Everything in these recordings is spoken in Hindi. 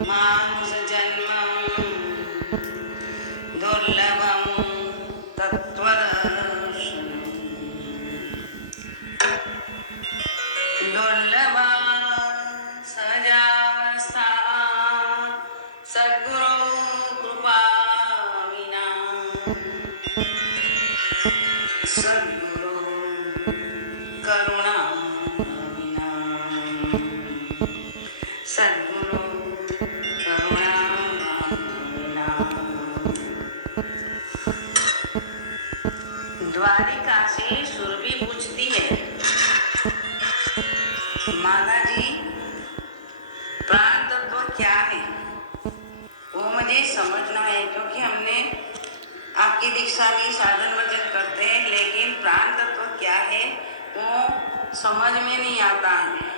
मानुष जन्म दुर्लभम तत्त्वदर्शनम् दुर्लभा सजावस्था सद्गुरु कृपा विना सद्गुरु करुणा विना सद्गुरु करुणा विना। द्वारिका से सुरभि पूछती है, माता जी प्राण तत्व क्या है? वो मुझे समझना है, क्योंकि हमने आपकी दीक्षा ली, साधन भजन करते हैं, लेकिन प्राण तत्व क्या है वो समझ में नहीं आता है।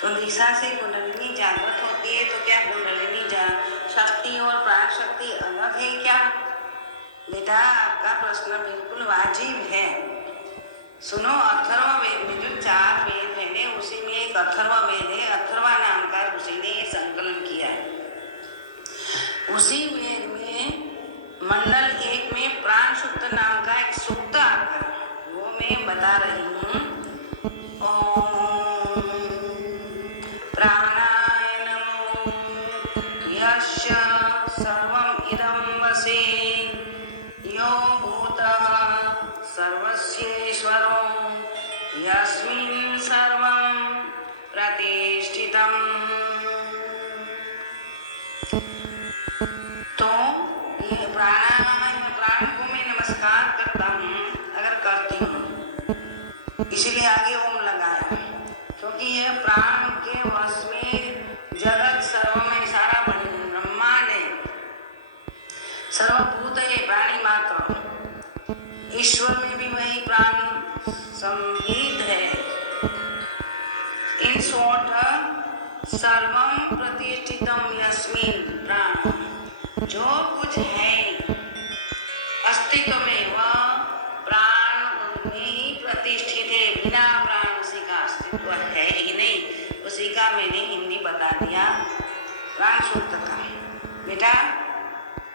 तो दीक्षा से कुंडलिनी जागृत होती है, तो क्या कुंडलिनी शक्ति और प्राण शक्ति अलग है क्या? बेटा, आपका प्रश्न बिल्कुल वाजिब है। सुनो, अथर्व वेद में जो 4 वेद है, उसी में एक अथर्व वेद है। अथर्वा नाम का ऋषि ने ये संकलन किया है। उसी वेद में मंडल 1 में प्राण सूक्त नाम का एक सूक्त आता है, वो मैं बता रही हूँ। ओम प्राणाय नमो यस्य सर्वं इदं वसे यो भूतः सर्वस्येश्वरो यस्मिन् सर्वं प्रतिष्ठितम्। तो ये प्राण को मैं नमस्कार करता हूँ, अगर करती हूँ, इसलिए आगे ओम लगाया, क्योंकि ये प्राण के वश में जगत सर्व में सारा ब्रह्मांड है, सर्वभूत है, प्राणी मात्र। ईश्वर में भी वही प्राण संहित है। इन शॉर्ट, सर्वं प्रतिष्ठितम यस्मिन् प्राण, जो कुछ है अस्तित्व में वह प्राण में ही प्रतिष्ठित है। बिना प्राण उसी का अस्तित्व है ही नहीं। उसी का मैंने हिंदी बता दिया प्राण सूक्त का। बेटा,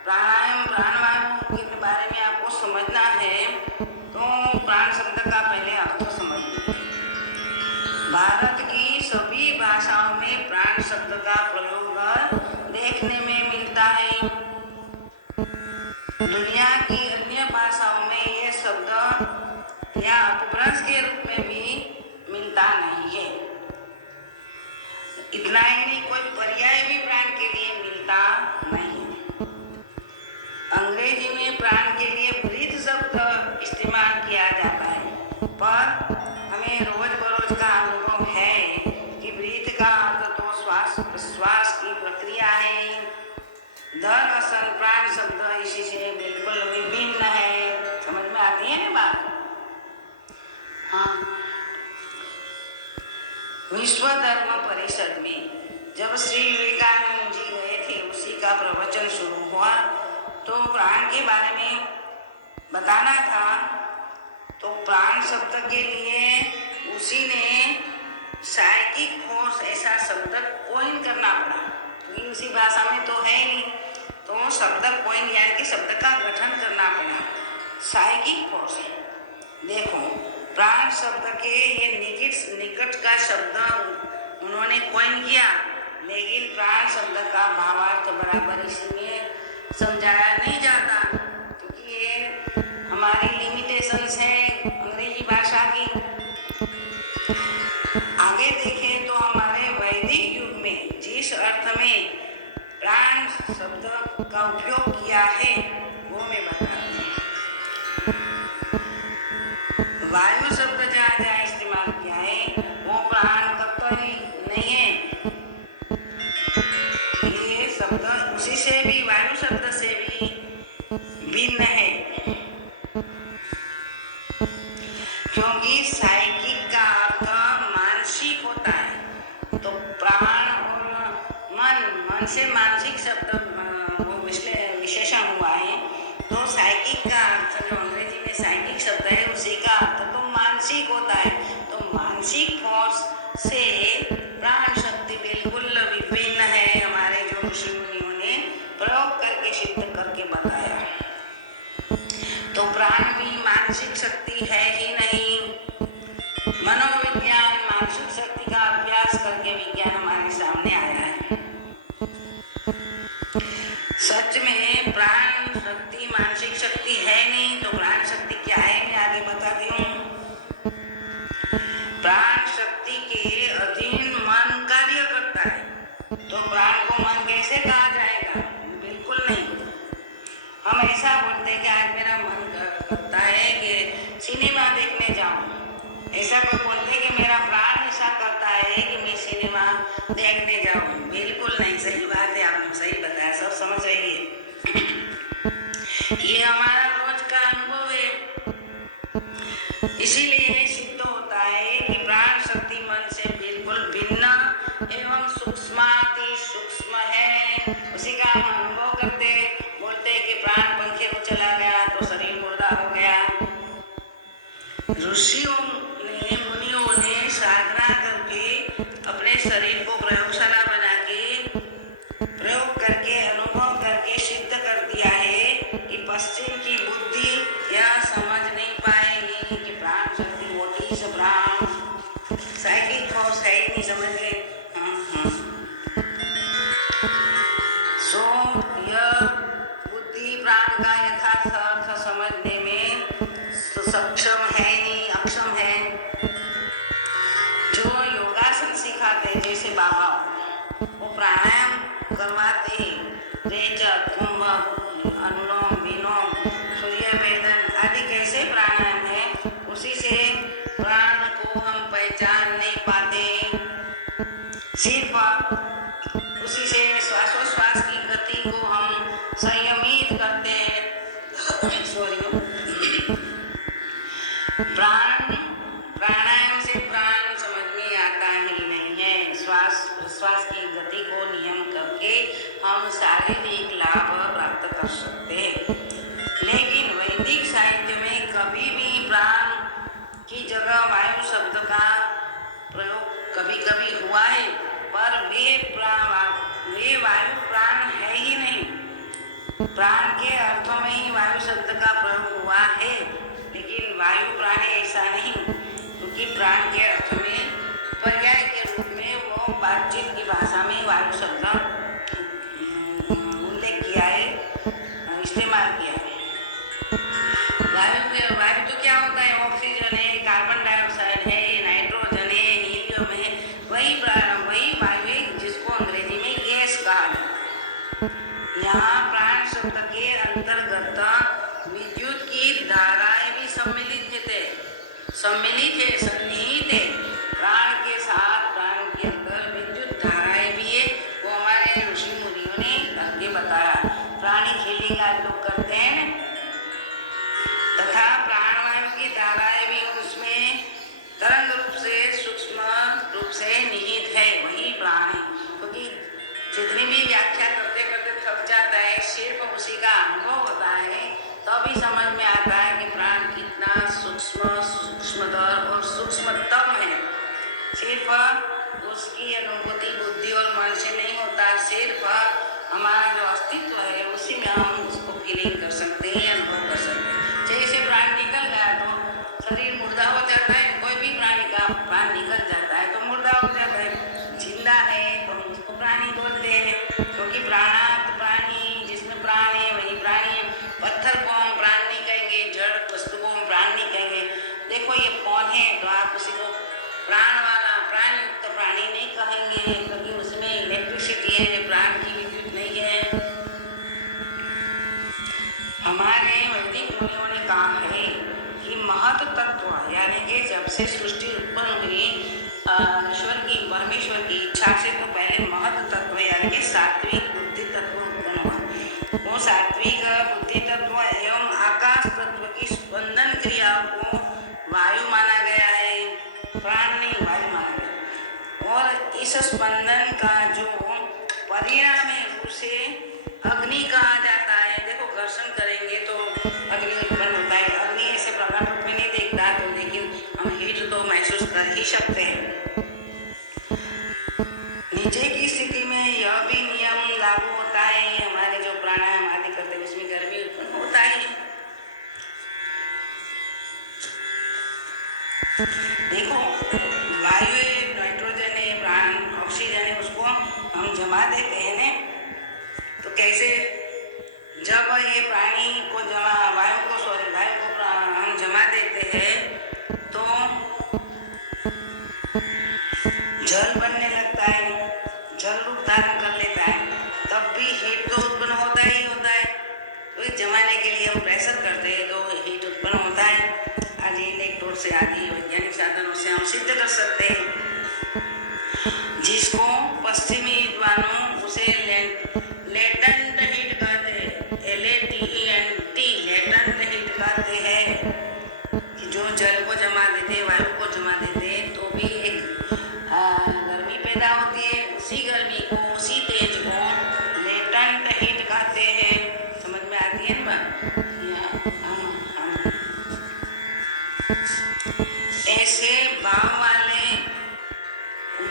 प्राणायाम प्राणवायु के बारे में आपको समझना है, तो प्राण शब्द का पहले अर्थ समझ लीजिए। भारत की सभी भाषाओं में प्राण शब्द का प्रयोग देखने में मिलता है। दुनिया की अन्य भाषाओं में यह शब्द या अपभ्रंश के रूप में भी मिलता नहीं है। इतना ही नहीं, कोई पर्याय भी प्राण के लिए मिलता नहीं। अंग्रेजी में प्राण के लिए ब्रीथ शब्द इस्तेमाल किया जाता है, पर हमें रोज बरोज का अनुभव है कि ब्रीथ का अर्थ तो श्वास प्रश्वास की प्रक्रिया है। दरअसल प्राण शब्द इसी से बिल्कुल विभिन्न है। समझ में आती है ना बात? हाँ। विश्व धर्म परिषद में जब श्री विवेकानंद जी गए थे, उसी का प्रवचन शुरू हुआ, तो प्राण के बारे में बताना था। तो प्राण शब्द के लिए उसी ने साइकिक फोर्स ऐसा शब्द कोइन करना पड़ा, क्योंकि उसी भाषा में तो है नहीं, तो शब्द कोइन यानी कि शब्द का गठन करना पड़ा। साइकिक फोर्स है। देखो, प्राण शब्द के ये निकट का शब्द उन्होंने कोइन किया, लेकिन प्राण शब्द का भावार्थ बराबर इसी में समझाया नहीं जाता, क्योंकि ये हमारी लिमिटेशंस है अंग्रेजी भाषा की। आगे देखें तो हमारे वैदिक युग में जिस अर्थ में प्राण शब्द का उपयोग किया है, वो मैं बताती हूँ। वायु शब्द जहाँ जहाँ इस्तेमाल किया है, वो प्राण तत्व ही नहीं है। ये शब्द उसी से भी, वायु शब्द से भी भिन्न है, क्योंकि साइकिक का अर्थ मानसिक होता है। तो प्राण और मन से मानसिक शब्द वो विशेषण हुआ है। तो साइकिक का अर्थ, जो अंग्रेजी में साइकिक शब्द है, उसी का अर्थ तो मानसिक होता है। तो मानसिक फोर्स से प्राण शक्ति बिल्कुल हमारे सामने आया है। सच में प्राण शक्ति मानसिक शक्ति है नहीं, तो प्राण शक्ति क्या है मैं आगे बताती हूँ। प्राण शक्ति के अधीन मन कार्य करता है, तो प्राण को मन कैसे कहा जाएगा? बिल्कुल नहीं। हम ऐसा बोलते हैं कि आज मेरा मन करता है कि सिनेमा देखने जाऊं, ऐसा कोई बोलते हैं कि मेरा प्राण ऐसा करता है कि मैं सिनेमा देखने जाऊं। बिल्कुल नहीं, सही बात है, आपने सही बताया, सब समझ रही है। ये हमारा रोज का अनुभव है। इसीलिए सिद्ध होता है कि प्राण शक्ति मन से बिल्कुल भिन्न एवं सूक्ष्माति सूक्ष्म है। उसी का हम अनुभव करते बोलते हैं कि प्राण पंखे को चला गया तो शरीर मुर्दा हो गया। ऋषियों ने मुनियों ने साधना करके अपने शरीर को प्रयोगशाला बना के प्रयोग करके अनुभव करके सिद्ध कर दिया है कि पश्चिम की बुद्धि यह समझ नहीं पाएगी कि प्राण शक्ति मोटी से प्राण साइकिल फोर्स है ही नहीं, समझ गए। सो यह बुद्धि प्राण का यथार्थ अर्थ समझने में सक्षम है नहीं, अक्षम है। जो योगासन सिखाते जैसे बाबा, वो प्राणायाम करवाते हैं, रेचक कुंभक अनुलोम विलोम सूर्य वेदन आदि कैसे प्राणायाम है, उसी से प्राण को हम पहचान नहीं पाते। सिर्फ उसी से श्वासोश्वास की गति को हम संयमित करते हैं। प्राणायाम से प्राण समझ में आता ही नहीं है। श्वास प्रश्वास की गति को नियम करके हम शारीरिक लाभ प्राप्त कर सकते हैं। लेकिन वैदिक साहित्य में कभी भी प्राण की जगह वायु शब्द का प्रयोग कभी कभी हुआ है, पर वे वायु प्राण है ही नहीं। प्राण के अर्थों में ही वायु शब्द का प्रयोग हुआ है, लेकिन वायु प्राणी ऐसा नहीं, क्योंकि प्राण के अर्थ में पर्याय के रूप में वो बातचीत की भाषा में वायु शब्द उल्लेख किया है, इस्तेमाल किया है। वायु तो क्या होता है? ऑक्सीजन है, कार्बन डाइऑक्साइड है, नाइट्रोजन है, हीलियम है, वही वायु है जिसको अंग्रेजी में गैस कहा है। यहाँ प्राण शब्द के अंतर्गत विद्युत की धाराएं भी सम्मिलित है, सन्निहित है। प्राण के साथ प्राण के अंदर विद्युत धाराएं भी है, वो हमारे ऋषि मुनियों ने आगे बताया। प्राणी फीलिंग आज लोग करते हैं, तथा प्राणवायु की धाराएं भी उसमें तरंग रूप से सूक्ष्म रूप से निहित है, वही प्राण है। क्योंकि जितनी भी व्याख्या करते करते थक जाता है, सिर्फ उसी का अनुभव होता है, तभी समझ में आता है कि प्राण कितना सूक्ष्मतर और सूक्ष्मतम है। सिर्फ उसकी अनुभूति बुद्धि और मन से नहीं होता, सिर्फ हमारा जो अस्तित्व है उसी में हम उसको फीलिंग कर सकते हैं, अनुभव कर सकते हैं। जैसे प्राण निकल गया तो शरीर मुर्दा हो जाता है, कोई भी प्राणी का प्राण निकल जाता है तो मुर्दा हो जाता है। जिंदा है तो हम उसको प्राणी बोलते हैं, क्योंकि प्राणात प्राणी, जिसमें प्राण है वही प्राणी है। पत्थर को हम प्राण नहीं कहेंगे, जड़ वस्तु को हम प्राण नहीं कहेंगे। देखो ये फोन है तो आप उसी को प्राण वाला प्राण युक्त प्राणी नहीं कहेंगे, क्योंकि उसमें इलेक्ट्रिसिटी है, प्राण की विद्युत नहीं है। हमारे वैदिक मुनियों ने कहा है कि महत तत्व यानी कि जब से सृष्टि उत्पन्न हुई ईश्वर की परमेश्वर की इच्छा से, तो पहले महत तत्व यानी कि सात्विक बुद्धि तत्व उत्पन्न हुआ। वो सात्विक बुद्धि तत्व एवं आकाश तत्व की स्पंदन क्रिया को वायु माना गया है, प्राण नहीं वायु माना गया। और इस स्पंदन का जो परिणाम है उसे अग्नि कहा जाता है। देखो घर्षण करेंगे तो अग्नि उत्पन्न होता है। अग्नि ऐसे प्रकट रूप में नहीं देखता तो, लेकिन हम हीट तो महसूस कर ही सकते हैं। नीचे की स्थिति में यह भी नियम लागू होता है, हमारे जो प्राणायाम आदि करते हैं उसमें गर्मी उत्पन्न होता है। देखो वायु है, नाइट्रोजन है, प्राण ऑक्सीजन है, उसको जमा देते हैं ना, तो कैसे जब ये प्राणी को वायु को हम जमा देते हैं तो जल बनने लगता है, जल रूप धारण कर लेता है, तब भी हीट तो उत्पन्न होता ही होता है। तो इस जमाने के लिए हम प्रेशर करते हैं तो हीट उत्पन्न होता है। आज इलेक्ट्रोड से आदि वैज्ञानिक साधनों से हम सिद्ध कर सकते हैं, जिसको पश्चिमी विद्वानों उसे लेटेंट हीट कहते हैं, LATENT लेटेंट हीट कहते हैं, कि जो जल को जमा देते, वायु को जमा देते तो भी एक गर्मी पैदा होती है, उसी गर्मी को, उसी तेज को लेटेंट हीट कहते हैं। समझ में आती है ना? ऐसे भाव वाले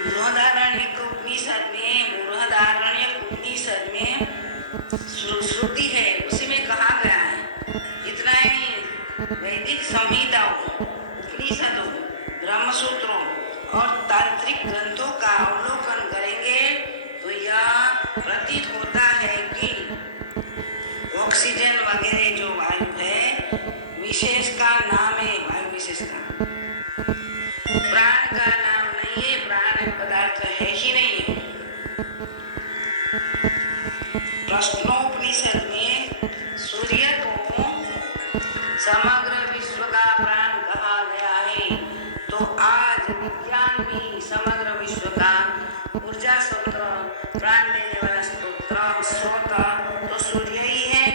बृहदारण्यक उपनिषद में श्रुति है, उसी में कहा गया है। इतना ही वैदिक संहिताओं, उपनिषदों, ब्रह्मसूत्रों और तांत्रिक ग्रंथों का अवलोकन करेंगे तो यह प्रतीत होता है कि ऑक्सीजन वगैरह जो वायु है, विशेष का नाम है, वायु विशेष का, प्राण का नाम नहीं है, प्राण पदार्थ है ही नहीं है। प्रश्नोपनिषद में सूर्य को समग्र विश्व का प्राण कहा गया है, तो आज विज्ञान भी समग्र विश्व का ऊर्जा स्रोत, प्राण देने वाला स्रोत तो सूर्य ही है,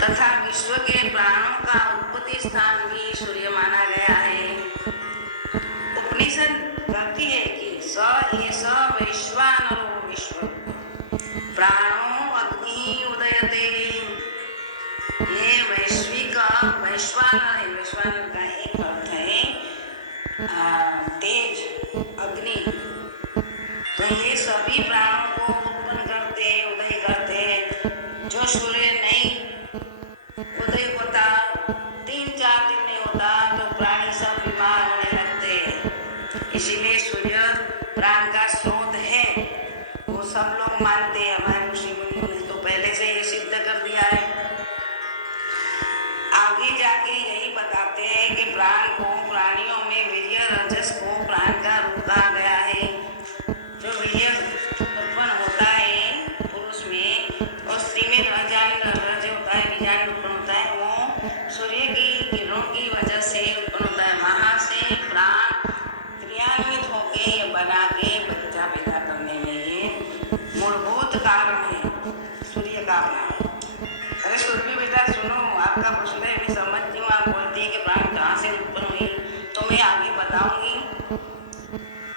तथा विश्व के प्राणों का उत्पत्ति स्थान भी सूर्य माना गया है। उपनिषद कहती है कि स एष वैश्वानरो विश्व प्राणो अग्नि उदयते। ये वैश्वानर है, वैश्वानर का एक अर्थ है तेज, अग्नि। तो ये सभी प्राणों को उत्पन्न करते, उदय करते। जो सूर्य नहीं उदय होता, 3-4 दिन नहीं होता, तो प्राणी सब बीमार होने लगते। इसीलिए सूर्य प्राण का स्रोत है, वो सब लोग मानते हैं। हमारे ऋषि मुनियों ने तो पहले से ये सिद्ध कर दिया है। आगे जाके यही बताते हैं कि प्राण को, प्राणियों में वीर्य रजस को प्राण का रूप कहा गया है। जो वीर्य उत्पन्न होता है पुरुष में और स्त्री में रज होता है, बीजांड उत्पन्न होता है, वो सूर्य की किरणों की वजह से उत्पन्न होता है। वहाँ से प्राण क्रियान्वित होके बना के बच्चा पैदा करने में ये मूलभूत कारण है सूर्य का प्राण। अरे सूर्य बेटा सुनो, आपका प्रश्न है, मैं समझती हूँ। आप बोलती हैं कि प्राण कहाँ से उत्पन्न हुई, तो मैं आगे बताऊंगी।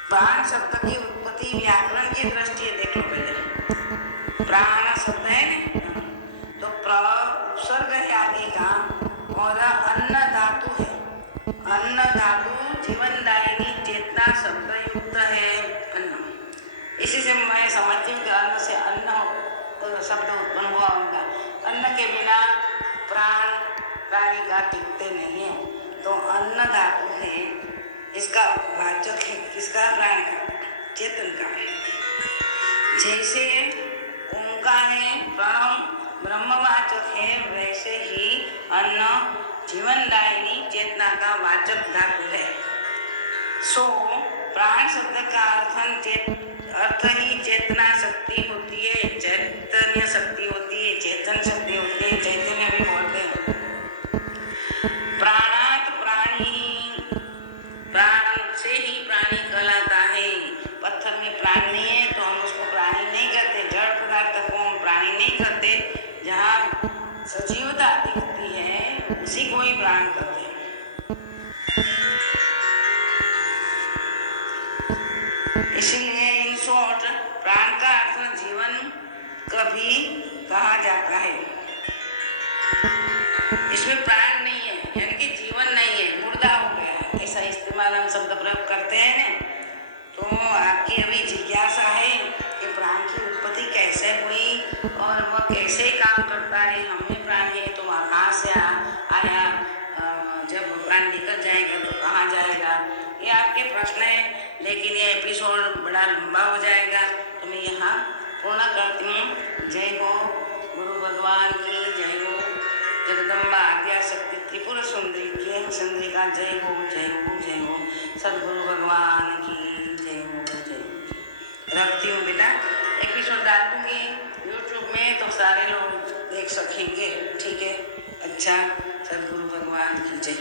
प्राण शब्द की उत्पत्ति व्याकरण की दृष्टि से देख लो पहले। प्राण शब्द है ना, तो उपसर्ग है आगे का, और अन्न धातु है। अन्न धातु जीवनदायिनी चेतना शब्द युक्त है अन्न। इसी से मैं समझती हूँ कि अन्न से अन्न शब्द उत्पन्न हुआ होगा। अन्न के बिना प्राण प्राणी का टिकते नहीं है, तो अन्न धातु है, इसका वाचक है किसका? प्राण का, चेतन का। जैसे ओंकार है, प्रणव ब्रह्मवाचक है, वैसे ही अन्न जीवनदायिनी चेतना का वाचक धातु है। सो प्राण शब्द का अर्थ ही चेतना शक्ति होती है, चैतन्य शक्ति होती है, चेतन शक्ति होती है, चैतन्य भी बोलते हैं। प्राणात प्राणी, प्राण से ही प्राणी कहलाता है। पत्थर में प्राण नहीं है तो हम उसको प्राणी नहीं कहते, जड़ पदार्थ को हम प्राणी नहीं कहते। जहाँ सजीवता दिखती है उसी को ही प्राण कहते हैं। इसलिए इन शॉर्ट प्राण का अर्थ जीवन कभी कहा जाता है। इसमें प्राण नहीं है, यानी कि जीवन नहीं है, मुर्दा हो गया, ऐसा इस्तेमाल हम शब्द प्रयोग करते हैं ना। तो आपकी अभी जिज्ञासा है कि प्राण की उत्पत्ति कैसे हुई और वह कैसे काम करता है। हमें प्राण है तो वह कहाँ से आया, जब प्राण निकल जाएगा तो कहाँ जाएगा, ये आपके प्रश्न है। लेकिन ये एपिसोड बड़ा लंबा हो जाएगा, तो मैं यहाँ पूर्ण करती हूँ। जय हो गुरु भगवान की, जय हो जगदम्बा आद्या शक्ति त्रिपुर सुंदरी की सुंदरी का जय हो, जय हो, जय हो। सदगुरु भगवान की जय हो, जय हो। रखती हूँ बेटा, एपिसोड डाल दूंगी यूट्यूब में तो सारे लोग देख सकेंगे, ठीक है। अच्छा, सदगुरु भगवान की जय।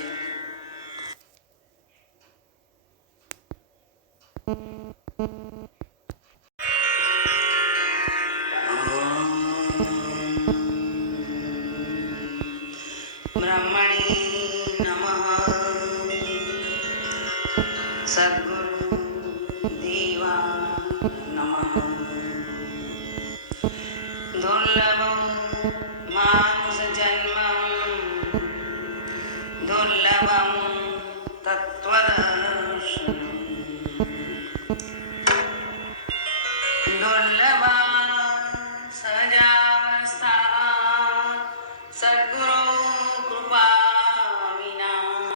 ब्रह्मणे नमः। सद्गुरु देवा नमः। दुर्लभं मानुष जन्मं दुर्लभं तत्त्वदर्शनम्। दुर्लभं